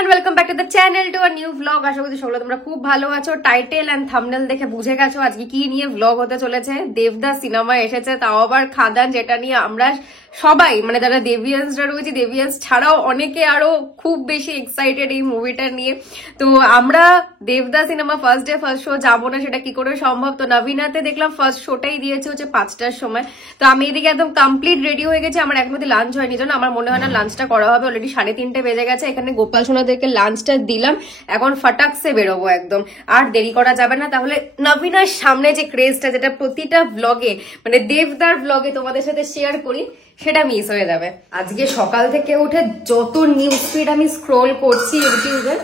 Everyone, welcome back to the channel to a new blog. আশা করি সকলে তোমরা খুব ভালো আছো। টাইটেল এন্ড থাম্বনেল দেখে বুঝে গেছো আজকে কি নিয়ে ব্লগ হতে চলেছে। দেবদা সিনেমা এসেছে, তাও আবার খাদান, যেটা নিয়ে আমরা সবাই মানে যারা দেবিয়ান্সরা রয়েছে, দেবিয়ান্স ছাড়াও অনেকে আরো খুব বেশি এক্সাইটেড এই মুভিটা নিয়ে। তো আমরা দেবদা cinema first day first show যাবো না, সেটা কি করে সম্ভব। তো নবীনাতে দেখলাম ফার্স্ট শোটাই দিয়েছে হচ্ছে 5টার সময়। তো আমি এদিকে একদম কমপ্লিট রেডি হয়ে গেছি। আমার একমধ্যে লাঞ্চ হয়নি, জন্য আমার মনে হয় না লাঞ্চটা করা হবে। অলরেডি 3:30 বেজে গেছে। এখানে গোপাল সোনাদেরকে লাঞ্চটা দিলাম, এখন ফটাকসে বেরোবো একদম, আর দেরি করা যাবে না। তাহলে নবীনার সামনে যে ক্রেজটা, যেটা প্রতিটা ব্লগে মানে দেবদার ব্লগে তোমাদের সাথে শেয়ার করি, সেটা মিস হয়ে যাবে। আজকে সকাল থেকে উঠে যত নিউজ ফিড আমি স্ক্রোল করছি ইউটিউবে,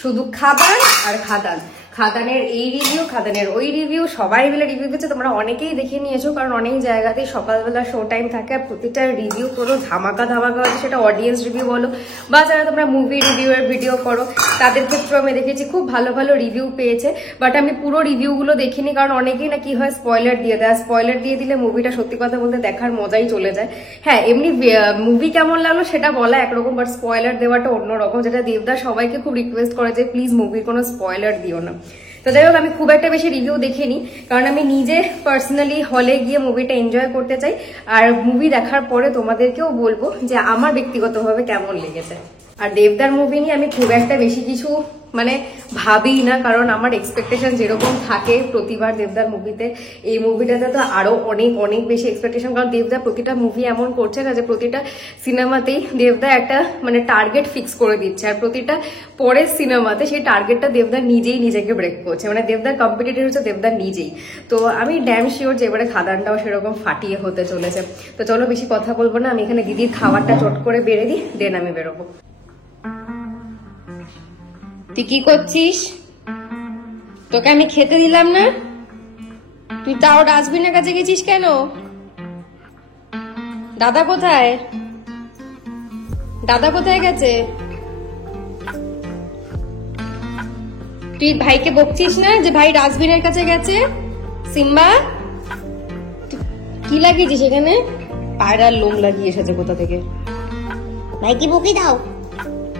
শুধু খাবার আর খাদান, খাদানের এই রিভিউ, খাদানের ওই রিভিউ, সবাই মিলে রিভিউ দিচ্ছে। তোমরা অনেকেই দেখে নিয়েছো, কারণ অনেক জায়গাতেই সকালবেলা শো টাইম থাকে, আর প্রতিটা রিভিউ কোনো ধামাকা ধামাকা হচ্ছে। সেটা অডিয়েন্স রিভিউ বলো বা যারা তোমরা মুভি রিভিউয়ের ভিডিও করো, তাদের ক্ষেত্রেও আমি দেখেছি খুব ভালো ভালো রিভিউ পেয়েছে। বাট আমি পুরো রিভিউগুলো দেখিনি, কারণ অনেকেই না কি হয় স্পয়লার দিয়ে দেয়। স্পয়লার দিয়ে দিলে মুভিটা সত্যি কথা বলতে দেখার মজাই চলে যায়। হ্যাঁ, এমনি মুভি কেমন লাগলো সেটা বলা একরকম, বাট স্পয়লার দেওয়াটা অন্যরকম, যেটা দেবদা সবাইকে খুব রিকোয়েস্ট করে যে প্লিজ মুভির কোনো স্পয়লার দিও না। তো যাই হোক, আমি খুব একটা বেশি রিভিউ দেখিনি, কারণ আমি নিজে পার্সোনালি হলে গিয়ে মুভিটা এনজয় করতে চাই। আর মুভি দেখার পরে তোমাদেরকেও বলবো যে আমার ব্যক্তিগতভাবে কেমন লেগেছে। আর দেবদার মুভি নিয়ে আমি খুব একটা বেশি কিছু মানে ভাবি না, কারণ আমার এক্সপেকটেশন যেরকম থাকে প্রতিবার দেবদার মুভিতে, এই মুভিটাতে তো আরো অনেক অনেক বেশি এক্সপেকটেশন। কারণ দেবদা প্রতিটা মুভি এমন করছে না যে প্রতিটা সিনেমাতেই দেবদা একটা মানে টার্গেট ফিক্স করে দিচ্ছে, আর প্রতিটা পরের সিনেমাতে সেই টার্গেটটা দেবদা নিজেই নিজেকে ব্রেক করছে। মানে দেবদার কম্পিটিটর হচ্ছে দেবদা নিজেই। তো আমি ড্যাম শিওর যে এবারে খাদানটাও সেরকম ফাটিয়ে হতে চলেছে। তো চলো বেশি কথা বলবো না, আমি এখানে দিদির খাবারটা চট করে বেড়ে দিই, দেন আমি বেরোবো। তুই কি করছিস? তোকে আমি খেতে দিলাম না, তুই তাও ডাস্টবিনের কাছে গেছিস কেন? দাদা কোথায়? দাদা কোথায় গেছে? তুই ভাইকে বকছিস না যে ভাই ডাস্টবিনের কাছে গেছে? সিম্বা, কি লাগিয়েছিস এখানে? পায়রার লোম লাগিয়ে এসেছে কোথা থেকে। ভাইকে বকে দাও,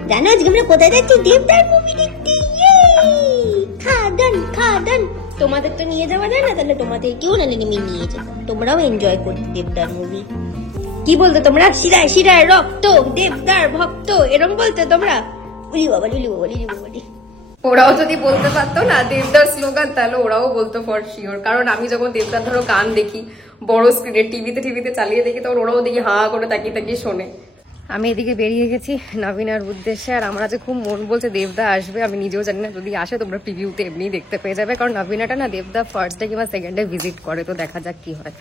জানো আজকে আমরা কোথায় যাচ্ছি? দেবদার মুভি দেখতে। খাদান খাদান, তোমাদের তো নিয়ে যাওয়া যায় না, তাহলে তোমাদের কেউ না আমি নিয়ে যেতাম, তোমরাও এনজয় করতে দেবদার মুভি। কি বলতে তোমরা? শিরায় শিরায় রক্ত, দেবদার ভক্ত, এরকম বলতে তোমরা? উলি বাবা উলি বাবা উলি বাবা। ওরাও যদি বলতে পারতো না দেবদার স্লোগান, তাহলে ওরাও বলতো ফর শিওর। কারণ আমি যখন দেবদার ধরো গান দেখি বড় স্ক্রিনে, টিভিতে চালিয়ে দেখি, তখন ওরাও দেখি হা করে তাকিয়ে তাকিয়ে শোনে। আমি এদিকে বেরিয়ে গেছি নবীনার উদ্দেশ্যে, আর আমার আজ খুব মন বলছে দেবদা আসবে। আমি নিজেও জানি না, যদি আসে তোমরা প্রিভিউতে এমনি দেখতে পেয়ে যাবে, কারণ নবীনাটা না দেবদা ফার্স্ট ডে কিংবা সেকেন্ড ডে ভিজিট করে। তো দেখা যাক কি হয়।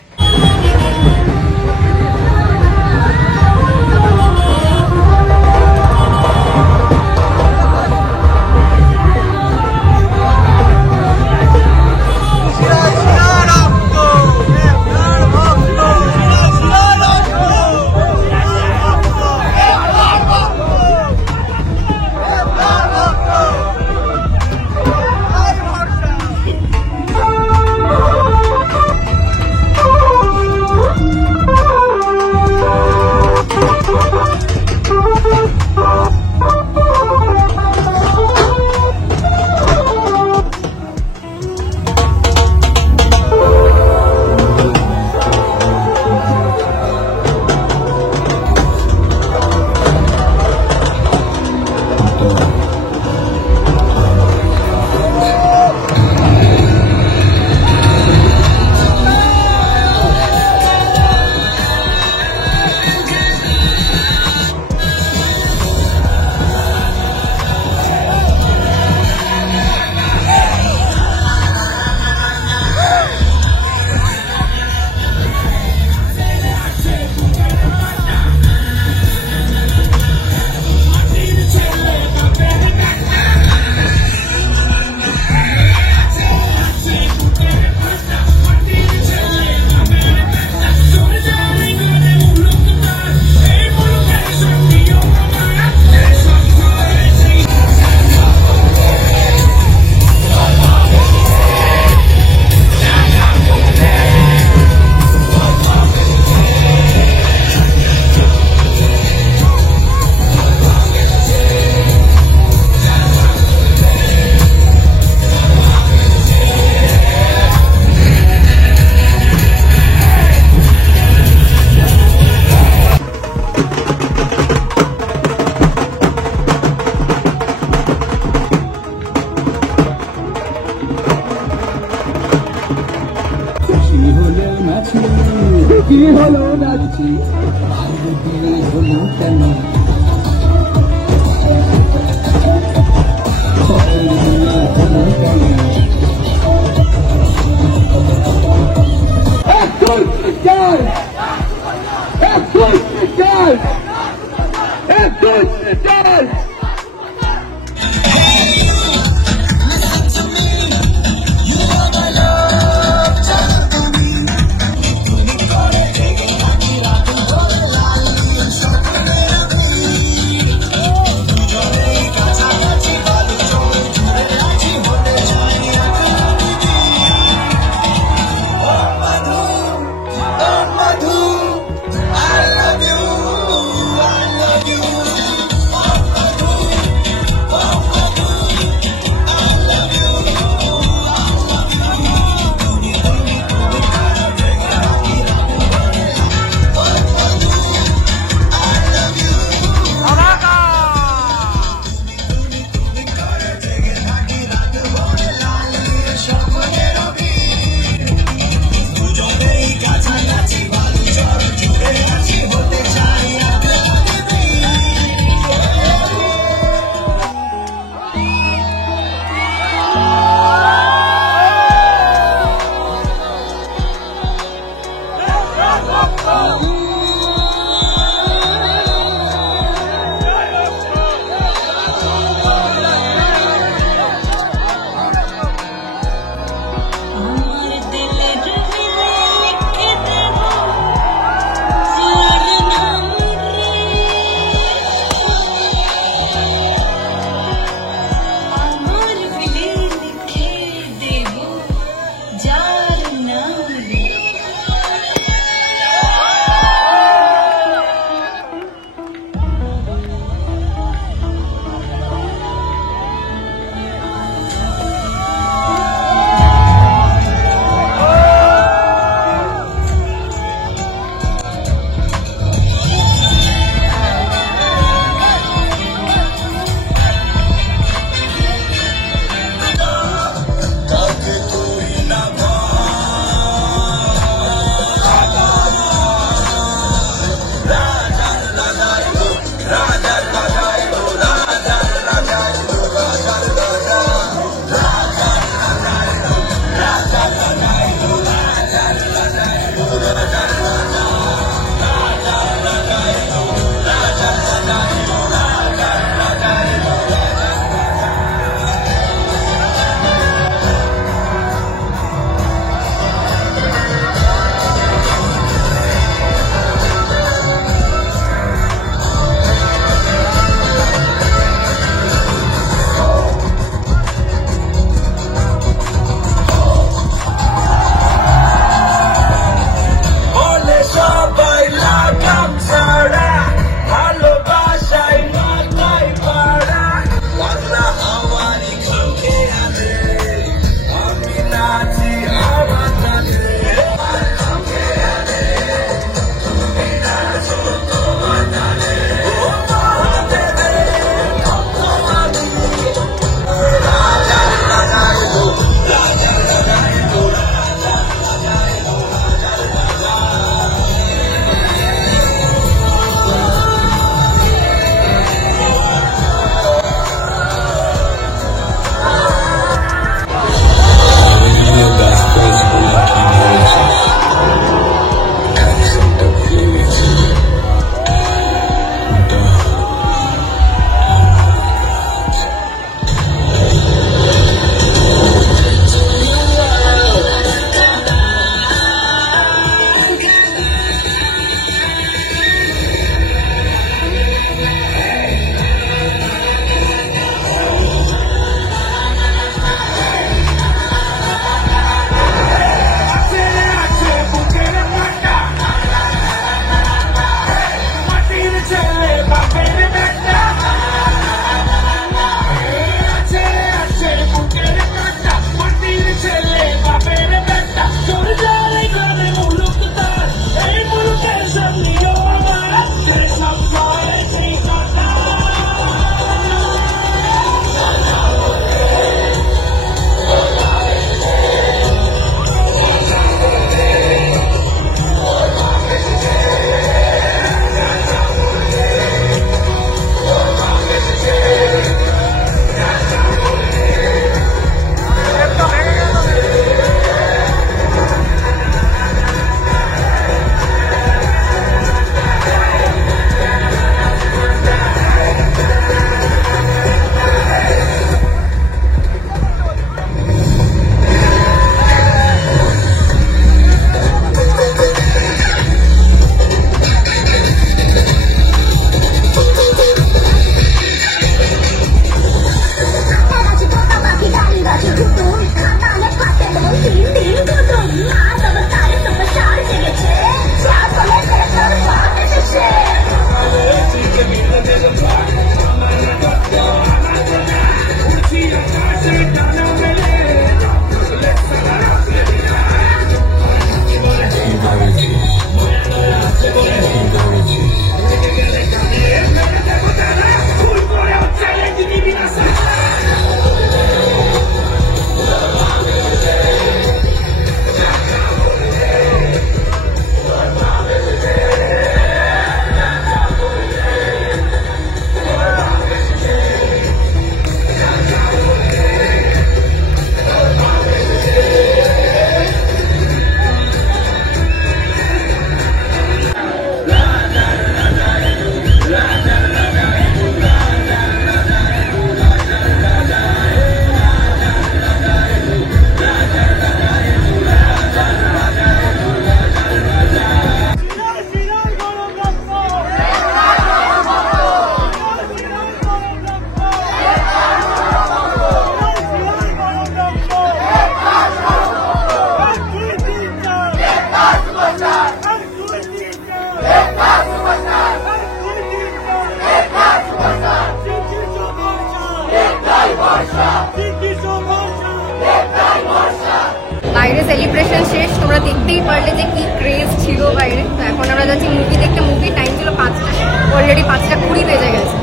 তোমরা দেখতেই পারলে যে কি ক্রেজ ছিল বাইরে। তো এখন আমরা যাচ্ছি মুভি দেখতে। মুভি টাইম ছিল 5টা, অলরেডি 5:20 বেজে গেছে।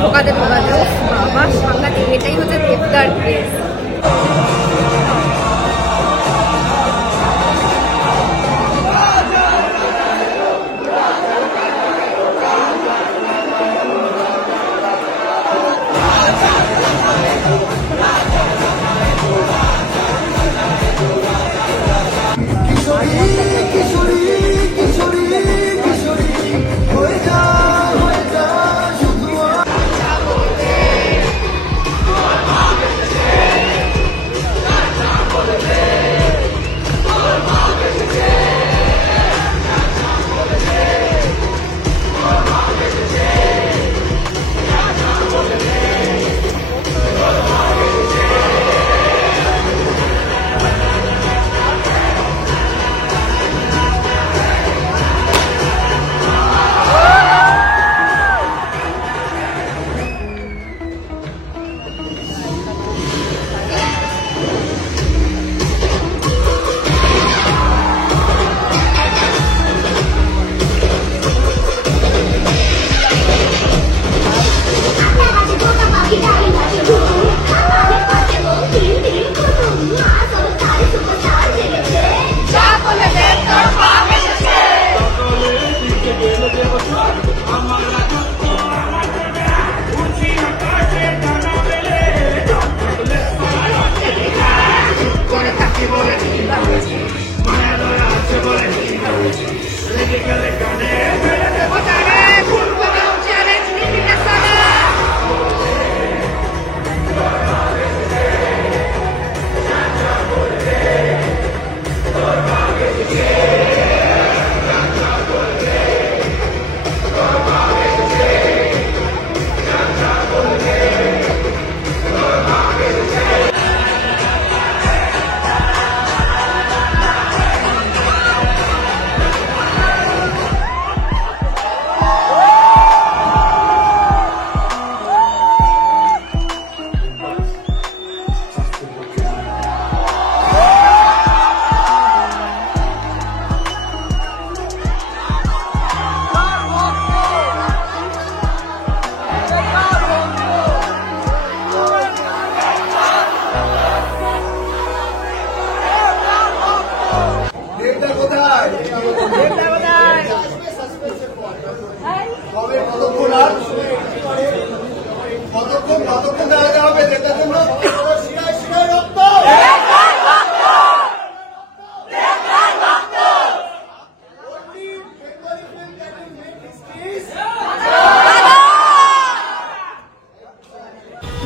ঢোকাতে বাবা সাংঘাতিক। এটাই হচ্ছে দেবদার ক্রেজ।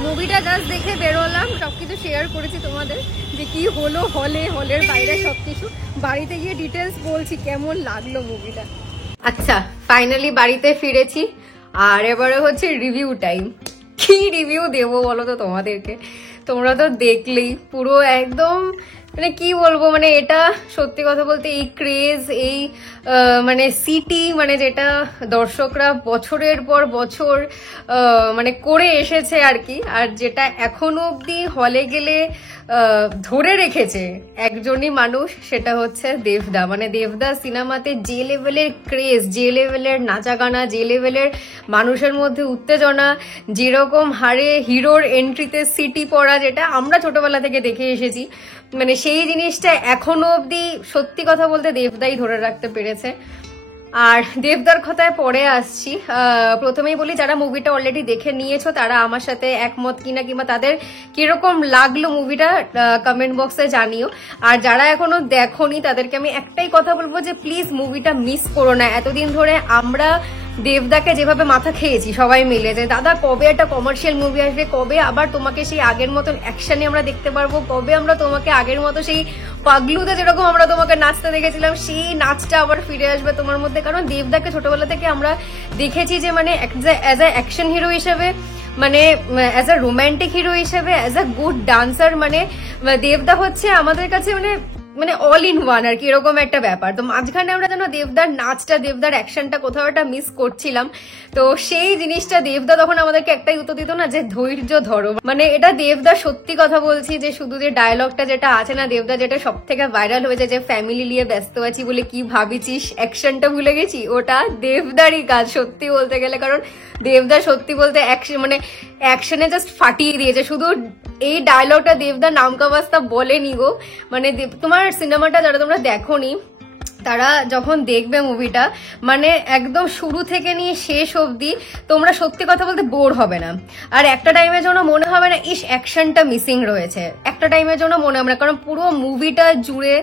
মুভিটা জাস্ট দেখে বেরোলাম, সবকিছু শেয়ার করেছি তোমাদের যে কি হলো হলের বাইরে সবকিছু। বাড়িতে গিয়ে ডিটেলস বলছি কেমন লাগলো মুভিটা। আচ্ছা, ফাইনালি বাড়িতে ফিরেছি আর এবারে হচ্ছে রিভিউ টাইম। কি রিভিউ দেবো বলো তো তোমাদেরকে? তোমরা তো দেখলেই পুরো একদম মানে কি বলবো, মানে এটা সত্যি কথা বলতে এই ক্রেজ, এই মানে সিটি, মানে যেটা দর্শকরা বছরের পর বছর মানে করে এসেছে আর কি, আর যেটা এখনো অব্দি হলে গেলে ধরে রেখেছে একজনই মানুষ, সেটা হচ্ছে দেবদা। মানে দেবদা সিনেমাতে যে লেভেলের ক্রেজ, যে লেভেলের নাচা গানা, যে লেভেলের মানুষের মধ্যে উত্তেজনা, যেরকম হারে হিরোর এন্ট্রিতে সিটি পড়া, যেটা আমরা ছোটবেলা থেকে দেখে এসেছি, মানে সেই জিনিসটা এখনো অব্দি সত্যি কথা বলতে দেবদাই ধরে রাখতে পেরেছে। আর দেবদার কথায় পরে আসছি। প্রথমেই বলি, যারা মুভিটা অলরেডি দেখে নিয়েছো তারা আমার সাথে একমত কিনা কিংবা তাদের কিরকম লাগলো মুভিটা কমেন্ট বক্সে জানিও। আর যারা এখনো দেখোনি তাদেরকে আমি একটাই কথা বলবো যে প্লিজ মুভিটা মিস করো না। এতদিন ধরে আমরা দেবদাকে যেভাবে মাথা খেয়েছি সবাই মিলে, যে দাদা কবে একটা কমার্শিয়াল মুভি আসবে, কবে আবার তোমাকে সেই আগের মতন অ্যাকশনে আমরা দেখতে পারবো, কবে আমরা তোমাকে আগের মতো সেই পাগলুতে যেরকম আমরা তোমাকে নাচতে দেখেছিলাম সেই নাচটা আবার ফিরে আসবে তোমার মধ্যে। কারণ দেবদাকে ছোটবেলা থেকে আমরা দেখেছি যে মানে অ্যাজ এ অ্যাকশন হিরো হিসেবে, মানে অ্যাজ আ রোম্যান্টিক হিরো হিসেবে, অ্যাজ আ গুড ডান্সার, মানে দেবদা হচ্ছে আমাদের কাছে মানে মানে অল ইন ওয়ান আর কি, এরকম একটা ব্যাপার। তো মাঝখানে আমরা যেন দেবদার নাচটা, দেবদার অ্যাকশনটা কোথাও একটা মিস করছিলাম। তো সেই জিনিসটা দেবদা তখন আমাদেরকে একটাই উত্তর দিত না, যে ধৈর্য ধরো। মানে এটা দেবদা, সত্যি কথা বলছি, যে শুধু যে ডায়লগটা যেটা আছে না দেবদা, যেটা সব থেকে ভাইরাল হয়েছে, যে ফ্যামিলি নিয়ে ব্যস্ত আছি বলে কি ভাবিছিস, অ্যাকশনটা ভুলে গেছি, ওটা দেবদারই কাজ সত্যি বলতে গেলে। কারণ দেবদা সত্যি বলতে মানে অ্যাকশনে জাস্ট ফাটিয়ে দিয়েছে। শুধু এই ডায়লগটা দেবদা নামকা বাস্তা বলেনি গো, মানে তোমার সিনেমাটা যারা তোমরা দেখোনি তারা যখন দেখবে মুভিটা, মানে একদম শুরু থেকে নিয়ে শেষ অবধি তোমরা সত্যি কথা বলতে বোর হবে না। আর একটা টাইমের জন্য মনে হবে না ইস অ্যাকশনটা মিসিং রয়েছে, একটা টাইমের জন্য মনে হবে না, কারণ পুরো মুভিটা জুড়ে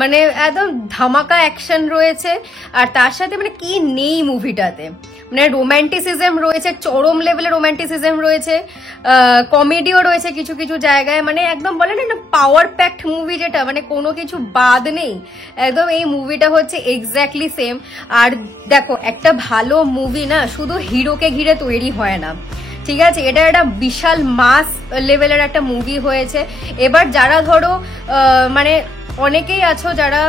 মানে একদম ধামাকা অ্যাকশন রয়েছে। আর তার সাথে মানে কি নেই মুভিটাতে, মানে রোম্যান্টিসিজম রয়েছে, চরম লেভেলের রোম্যান্টিসিজম রয়েছে, কমেডিও রয়েছে কিছু কিছু জায়গায়, মানে একদম বলে না পাওয়ার প্যাকড মুভি, যেটা মানে কোনো কিছু বাদ নেই একদম। এই মুভিটা হচ্ছে এক্স্যাক্টলি সেম। আর দেখো একটা ভালো মুভি না শুধু হিরোকে ঘিরে তৈরি হয় না, ঠিক আছে, এটা একটা বিশাল মাস লেভেলের একটা মুভি হয়েছে। এবার যারা ধরো মানে অনেকেই আছো যারা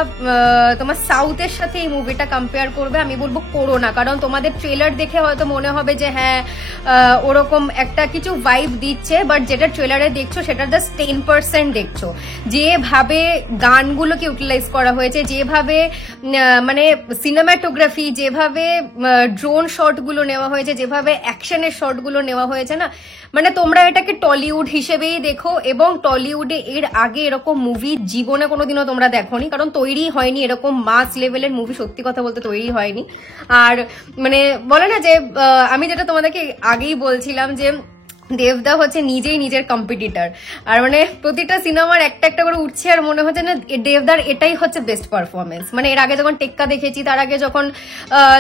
তোমার সাউথের সাথে এই মুভিটা কম্পেয়ার করবে, আমি বলবো করো না। কারণ তোমাদের ট্রেলার দেখে হয়তো মনে হবে যে হ্যাঁ ওরকম একটা কিছু ভাইব দিচ্ছে, বাট যেটা ট্রেলারে দেখছো সেটা জাস্ট 10% দেখছো। যেভাবে গানগুলোকে ইউটিলাইজ করা হয়েছে, যেভাবে মানে সিনেমাটোগ্রাফি, যেভাবে ড্রোন শটগুলো নেওয়া হয়েছে, যেভাবে অ্যাকশনের শটগুলো নেওয়া হয়েছে না, মানে তোমরা এটাকে টলিউড হিসেবেই দেখো। এবং টলিউডে এর আগে এরকম মুভি জীবনে কোনোদিনও তোমরা দেখোনি, কারণ তৈরি হয়নি এরকম মাস লেভেলের মুভি, সত্যি কথা বলতে তৈরি হয়নি। আর মানে বলে না যে আমি যেটা তোমাদেরকে আগেই বলছিলাম যে দেবদা হচ্ছে নিজেই নিজের কম্পিটিটর। আর মানে প্রতিটা সিনেমার একটা একটা করে উঠছে আর মনে হচ্ছে না দেবদার এটাই হচ্ছে বেস্ট পারফরমেন্স। মানে এর আগে যখন টেক্কা দেখেছি, তার আগে যখন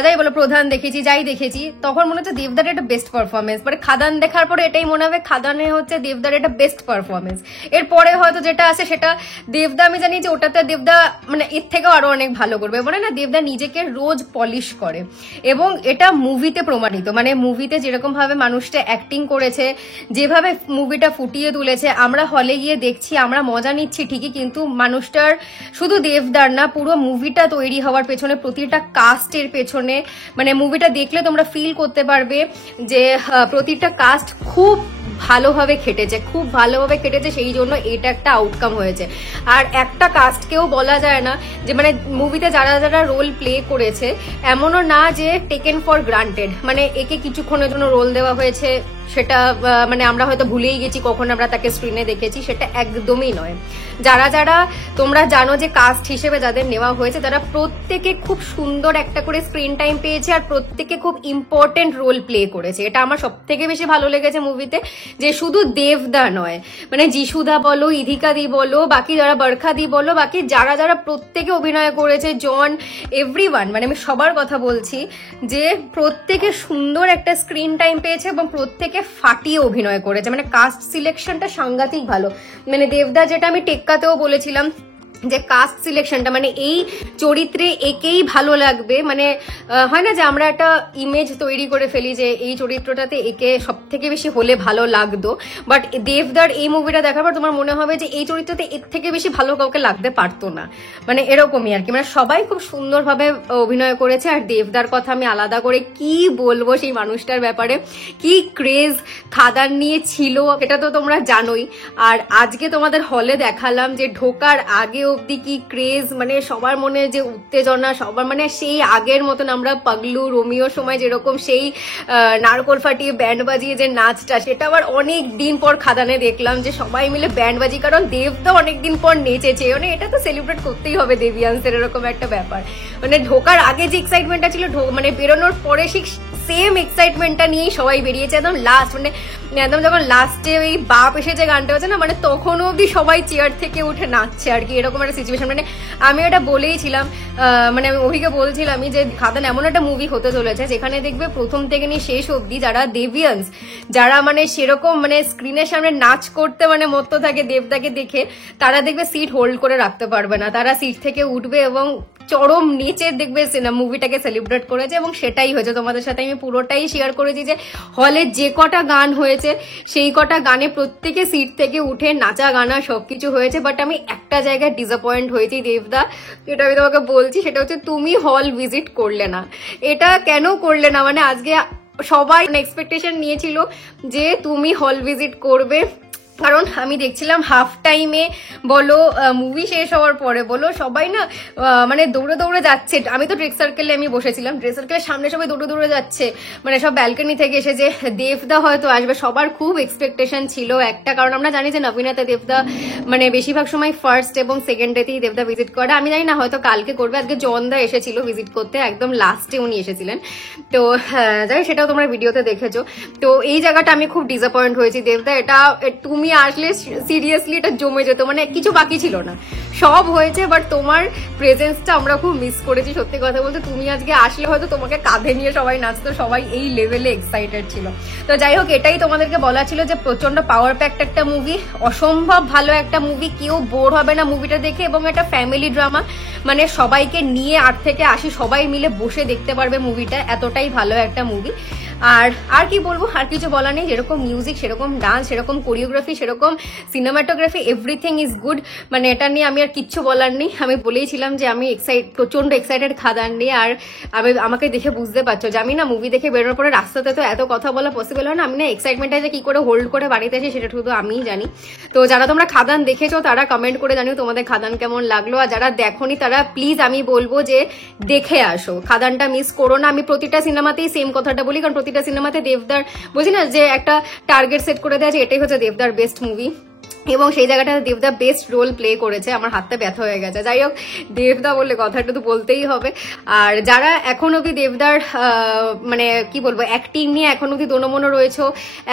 যাই বলো প্রধান দেখেছি, যাই দেখেছি, তখন মনে হচ্ছে দেবদার এটা বেস্ট পারফরমেন্স। মানে খাদান দেখার পরে এটাই মনে হবে খাদানে হচ্ছে দেবদার এটা বেস্ট পারফরমেন্স। এরপরে হয়তো যেটা আছে সেটা দেবদা, আমি জানি যে ওটাতে দেবদা মানে এর থেকেও আরো অনেক ভালো করবে। মানে না দেবদা নিজেকে রোজ পলিশ করে, এবং এটা মুভিতে প্রমাণিত। মানে মুভিতে যেরকম ভাবে মানুষটা অ্যাক্টিং করেছে, যেভাবে মুভিটা ফুটিয়ে তুলেছে, আমরা হলে গিয়ে দেখছি, আমরা মজা নিচ্ছি ঠিকই, কিন্তু মানুষটার শুধু দেবদার না, পুরো মুভিটা তৈরি হওয়ার পেছনে, প্রতিটা কাস্টের পেছনে, মানে মুভিটা দেখলে তোমরা ফিল করতে পারবে যে প্রতিটা কাস্ট খুব ভালোভাবে খেটেছে, খুব ভালোভাবে খেটেছে, সেই জন্য এটা একটা আউটকাম হয়েছে। আর একটা কাস্টকেও বলা যায় না যে মানে মুভিতে যারা যারা রোল প্লে করেছে এমনও না যে টেকেন ফর গ্রান্টেড, মানে একে কিছুক্ষণের জন্য রোল দেওয়া হয়েছে সেটা মানে আমরা হয়তো ভুলেই গেছি কখন আমরা তাকে স্ক্রিনে দেখেছি, সেটা একদমই নয়। যারা যারা তোমরা জানো যে কাস্ট হিসেবে যাদের নেওয়া হয়েছে, তারা প্রত্যেকে খুব সুন্দর একটা করে স্ক্রিন টাইম পেয়েছে, আর প্রত্যেকে খুব ইম্পর্টেন্ট রোল প্লে করেছে। এটা আমার সব থেকে বেশি ভালো লেগেছে মুভিতে, যে শুধু দেবদা নয়, মানে যিশুদা বলো, ইধিকা দি বলো, বাকি যারা বরখা দি বলো, বাকি যারা যারা প্রত্যেকে অভিনয় করেছে, জন, এভরিওয়ান, মানে আমি সবার কথা বলছি যে প্রত্যেকে সুন্দর একটা স্ক্রিন টাইম পেয়েছে এবং প্রত্যেকে ফাটিয়ে অভিনয় করেছে। মানে কাস্ট সিলেকশনটা সাংঘাতিক ভালো। মানে দেবদা, যেটা আমি টেক্কাতেও বলেছিলাম যে কাস্ট সিলেকশনটা, মানে এই চরিত্রে একেই ভালো লাগবে, মানে হয় না যে আমরা একটা ইমেজ তৈরি করে ফেলি যে এই চরিত্রটাতে একে সব থেকে বেশি হলে ভালো লাগতো, বাট দেবদার এই মুভিটা দেখার পর তোমার মনে হবে যে এই চরিত্রতে এর থেকে বেশি ভালো কাউকে লাগতে পারতো না। মানে এরকমই আর কি, মানে সবাই খুব সুন্দরভাবে অভিনয় করেছে। আর দেবদার কথা আমি আলাদা করে কি বলবো, সেই মানুষটার ব্যাপারে কি ক্রেজ খাদান নিয়ে ছিল সেটা তো তোমরা জানোই। আর আজকে তোমাদের হলে দেখালাম যে ঢোকার আগে অব্দি কি ক্রেজ, মানে সবার মনে যে উত্তেজনা, সবার মানে সেই আগের মতন আমরা পাগলু রোমিওর সময় যেরকম সেই নারকোল ফাটিয়ে ব্যান্ড বাজিয়ে যে নাচটা, সেটা আবার অনেক দিন পর খাদানে দেখলাম যে সবাই মিলে ব্যান্ড বাজি, কারণ দেবদা অনেকদিন পর নেচেছে, মানে এটা তো সেলিব্রেট করতেই হবে দেবিয়ান্সের, এরকম একটা ব্যাপার। মানে ঢোকার আগে যে এক্সাইটমেন্টটা ছিল, মানে বেরোনোর পরে সেই সেম এক্সাইটমেন্টটা নিয়েই সবাই বেরিয়েছে একদম লাস্ট, মানে একদম যখন লাস্টে ওই বাপ এসেছে গানটা হচ্ছে না, মানে তখনও অব্দি সবাই চেয়ার থেকে উঠে নাচছে আর কি, এরকম একটা সিচুয়েশন। মানে আমি এটা বলেইছিলাম, মানে আমি অভিকে বলছিলামই যে খাদান এমন একটা মুভি হতে চলেছে যেখানে দেখবে প্রথম থেকে নিয়ে শেষ অব্দি যারা দেবিয়ান্স, যারা মানে সেরকম মানে স্ক্রিনের সামনে নাচ করতে মানে মত্ত থাকে দেবদাকে দেখে, তারা দেখবে সিট হোল্ড করে রাখতে পারবে না, তারা সিট থেকে উঠবে এবং চরম নেচে দেখবে মুভিটাকে সেলিব্রেট করেছে, এবং সেটাই হয়েছে। তোমাদের সাথে আমি পুরোটাই শেয়ার করেছি যে হলে যে কটা গান হয়েছে সেই কটা গানে প্রত্যেকে সিট থেকে উঠে নাচা গানা সবকিছু হয়েছে। বাট আমি একটা জায়গায় ডিসঅ্যাপয়েন্ট হয়েছি দেবদা, যেটা আমি তোমাকে বলছি, সেটা হচ্ছে তুমি হল ভিজিট করলে না। এটা কেন করলে না? মানে আজকে সবাই এক্সপেকটেশন নিয়েছিল যে তুমি হল ভিজিট করবে, কারণ আমি দেখছিলাম হাফ টাইমে বলো, মুভি শেষ হওয়ার পরে বলো, সবাই না মানে দৌড়ে দৌড়ে যাচ্ছে। আমি তো ড্রেস সার্কেলে আমি বসেছিলাম, ড্রেস সার্কেলের সামনে সবাই দৌড়ে দৌড়ে যাচ্ছে, মানে সব ব্যালকনি থেকে এসে যে দেবদা হয়তো আসবে। সবার খুব এক্সপেকটেশন ছিল একটা, কারণ আমরা জানি যে নবীনাতে দেবদা মানে বেশিরভাগ সময় ফার্স্ট এবং সেকেন্ড ডেতেই দেবদা ভিজিট করে। আমি জানি না হয়তো কালকে করবে, আজকে জনদা এসেছিল ভিজিট করতে, একদম লাস্টে উনি এসেছিলেন। তো যাই, সেটাও তোমরা ভিডিওতে দেখেছো। তো এই জায়গাটা আমি খুব ডিসঅ্যাপয়েন্ট হয়েছি দেবদা। এটা তুমি আসলে সিরিয়াসলি এটা জমে যেত, মানে কিছু বাকি ছিল না, সব হয়েছে। বাট তোমার প্রেজেন্সটা আমরা খুব মিস করেছি। সত্যি কথা বলতে তুমি আজকে আসলে হয়তো তোমাকে কাঁধে নিয়ে সবাই নাচতো, সবাই এই লেভেলে এক্সাইটেড ছিল। তো যাই হোক, এটাই তোমাদেরকে বলা ছিল যে প্রচন্ড পাওয়ার প্যাকড একটা মুভি, অসম্ভব ভালো একটা মুভি, কেউ বোর হবে না মুভিটা দেখে, এবং একটা ফ্যামিলি ড্রামা, মানে সবাইকে নিয়ে 8 থেকে 80 সবাই মিলে বসে দেখতে পারবে মুভিটা, এতটাই ভালো একটা মুভি। আর কি বলবো, আর কিছু বলা নেই। যেরকম মিউজিক, সেরকম ডান্স, সেরকম কোরিওগ্রাফি, সেরকম সিনেমাটোগ্রাফি, এভরিথিং ইজ গুড। মানে এটা নিয়ে আমি আর কিচ্ছু বলার নেই। আমি বলেইছিলাম যে আমি প্রচন্ড এক্সাইটেড খাদান নিয়ে। আর আমাকে দেখে বুঝতে পারছো যে আমি না মুভি দেখে বেরোনোর পরে রাস্তাতে তো এত কথা বলা পসিবল হয় না। আমি না এক্সাইটমেন্টটা যে কি করে হোল্ড করে বাড়িতে আসি সেটা শুধু আমিই জানি। তো যারা তোমরা খাদান দেখেছো তারা কমেন্ট করে জানিও তোমাদের খাদান কেমন লাগলো, আর যারা দেখোনি তারা প্লিজ আমি বলবো যে দেখে আসো, খাদানটা মিস করো না। আমি প্রতিটা সিনেমাতেই সেম কথাটা বলি, কারণ প্রতিটা সিনেমাতে দেবদার বলছি না যে একটা টার্গেট সেট করে দেয় যে এটাই হচ্ছে দেবদার বেস্ট মুভি, এবং সেই জায়গাটা দেবদা বেস্ট রোল প্লে করেছে। আমার হাতটা ব্যথা হয়ে গেছে। যাই হোক, দেবদা বললে কথাটা তো বলতেই হবে। আর যারা এখন অব্দি দেবদার মানে কি বলবো অ্যাক্টিং নিয়ে এখন অব্দি দোনমনো রয়েছে,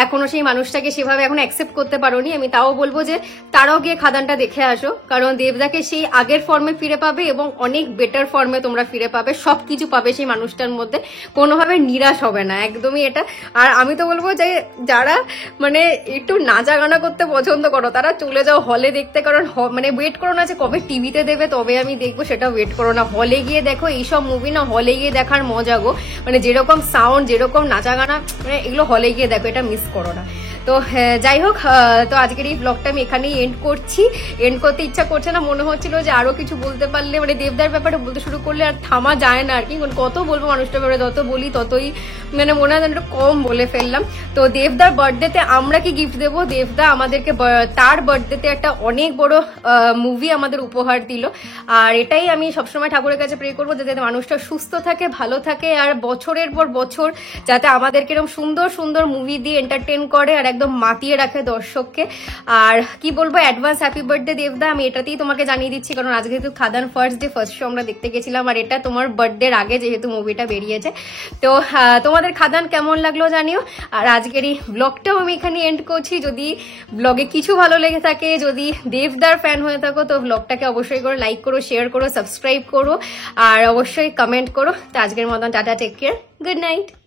এখনো সেই মানুষটাকে সেভাবে এখন অ্যাকসেপ্ট করতে পারোনি, আমি তাও বলবো যে তারাও গিয়ে খাদানটা দেখে আসো, কারণ দেবদাকে সেই আগের ফর্মে ফিরে পাবে এবং অনেক বেটার ফর্মে তোমরা ফিরে পাবে, সবকিছু পাবে সেই মানুষটার মধ্যে, কোনোভাবে নিরাশ হবে না, একদমই এটা। আর আমি তো বলবো যে যারা মানে একটু নাচা গানা করতে পছন্দ করো তারা চলে যাও হলে দেখতে, কারণ মানে ওয়েট করো না যে কবে টিভিতে দেবে তবে আমি দেখবো, সেটা ওয়েট করো না, হলে গিয়ে দেখো। এইসব মুভি না হলে গিয়ে দেখার মজা গো, মানে যেরকম সাউন্ড, যেরকম নাচা গানা, মানে এগুলো হলে গিয়ে দেখো, এটা মিস করো না। তো যাই হোক, তো আজকের এই ব্লগটা আমি এখানেই এন্ড করছি। এন্ড করতে ইচ্ছা করছে না, মনে হচ্ছিল যে আরো কিছু বলতে পারলে, মানে দেবদার ব্যাপারে বলতে শুরু করলে আর থামা যায় না আর কি, কত বলবো মানুষটার ব্যাপারে, যত বলি ততই মানে মনে হয় একটু কম বলে ফেললাম। তো দেবদার বার্থডেতে আমরা কি গিফট দেবো, দেবদা আমাদেরকে তার বার্থডেতে একটা অনেক বড় মুভি আমাদের উপহার দিল, আর এটাই আমি সবসময় ঠাকুরের কাছে প্রে করবো যাতে মানুষটা সুস্থ থাকে, ভালো থাকে, আর বছরের পর বছর যাতে আমাদেরকে এরকম সুন্দর সুন্দর মুভি দিয়ে এন্টারটেন করে আর একদম মাতিয়ে রাখে দর্শককে। আর কি বলবো, অ্যাডভান্স হ্যাপি বার্থডে দেবদা, আমি এটাতেই তোমাকে জানিয়ে দিচ্ছি, কারণ আজকে যেহেতু খাদান ফার্স্ট শো আমরা দেখতে গেছিলাম, আর এটা তোমার বার্থডের আগে যেহেতু মুভিটা বেরিয়েছে। তো তোমাদের খাদান কেমন লাগলো জানিও। আর আজকের এই ব্লগটাও আমি এখানে এন্ড করছি। যদি ব্লগে কিছু ভালো লেগে থাকে, যদি দেবদার ফ্যান হয়ে থাকো, তো ব্লগটাকে অবশ্যই করো, লাইক করো, শেয়ার করো, সাবস্ক্রাইব করো, আর অবশ্যই কমেন্ট করো। তো আজকের মতন tata, take care, good night.